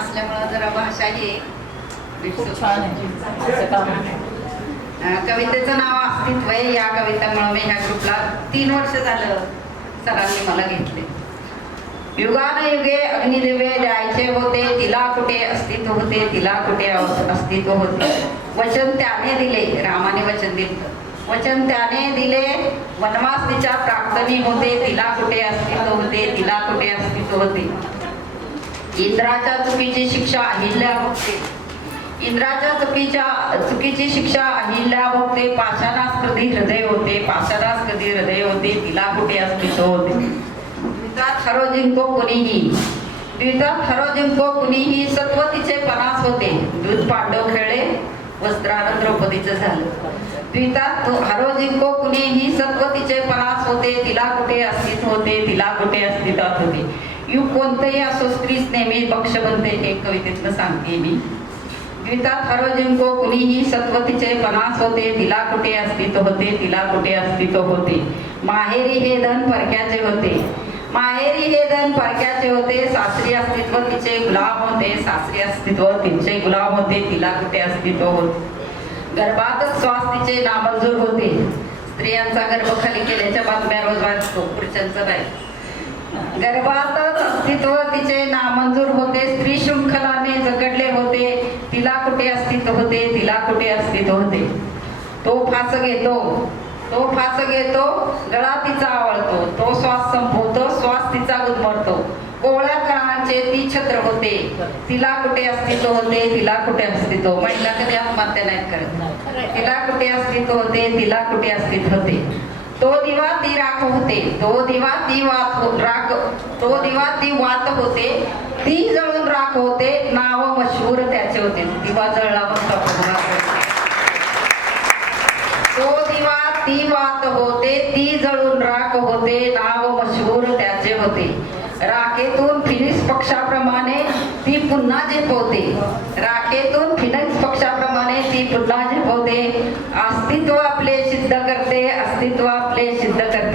असल्यामुळं जरा भाषा ही खूप छान आहे. कवितेचं नाव अस्तित्व आहे. या कवितेमुळे मी ह्या ग्रुपला तीन वर्ष झालं सरांनी मला घेतले. युगानुयुगे अग्निदिवे द्यायचे होते. तिला कुठे अस्तित्व होते? तिला कुठे अस्तित्व होते? वचन त्याने दिले. रामाने वचन दिलं. वचन त्याने दिले. वनवास तिच्या प्राक्तनी होते. तिला कुठे अस्तित्व होते? तिला कुठे अस्तित्व होते? इंद्राच्या चुकीची शिक्षा अहिल्या भोगते. इंद्राच्या चुकीच्या चुकीची शिक्षा अहिल्या भोगते. पाषाणास कधी हृदय होते? पाषाणास कधी हृदय होते? तिला कुठे अस्तित्व होते? द्विता खरो जिंको कुणीही. द्विता खरो जिंको कुणीही सत्वतीचे पणास होते. दूध पांडव खेळे वस्त्रानं द्रौपदीचं झालं. द्वितात तो हरो जिंको कुणीही सत्वतीचे परास होते तिला कुठे अस्तित्व होते तिला कुठे अस्तित्वात होते? यू कोणतंही असो स्त्रीच नेहमी बक्ष बनते हे कवितेतनं सांगते मी. द्वितात हरो जिंको कुणीही सत्वतीचे पणास होते तिला कुठे अस्तित्व होते तिला कुठे अस्तित्व होते? माहेरी हे धन परक्याचे होते. माहेरी हे धन परक्याचे होते सासरी अस्तित्व तिचे गुलाम होते सासरी अस्तित्व तिचे गुलाम होते तिला कुठे अस्तित्व होते? गर्भातच श्वास तिचे नामंजूर होते. स्त्रियांचा गर्भ खाली केल्याच्या बातम्या रोज वाचतो पुरुषांचं नाही. गर्भातच अस्तित्व तिचे नामंजूर होते स्त्री शृंखलाने जगडले होते तिला कुठे अस्तित्व होते तिला कुठे अस्तित्व होते? तो फास घेतो तो फास घेतो गळा तिचा आवडतो तो श्वास संपू श्वास तिचा गुदमरतो कोवळ्या कणांचे ती छत्र होते. तिला कुठे अस्तित्व होते तिला कुठे अस्तित्व? महिला कधी आत्महत्या नाहीत करत तिला कुठे अस्तित्व होते तिला कुठे अस्तित्व होते? तो दिवा ती राख होते. तो दिवा ती वात हो- राख तो दिवा ती वात होते. ती जळून राख होते. नाव मशहूर त्याचे होते. दिवा जळला म्हणतो. तो दिवा ती वात होते ती जळून राख होते नाव मशहूर त्याचे होते राखेतून फिनिक्स पक्षाप्रमाणे ती पुन्हा झेपवते. राखेतून फिनिक्स पक्षाप्रमाणे ती पुन्हा झेपवते. अस्तित्व आपले सिद्ध करते अस्तित्व आपले सिद्ध करते.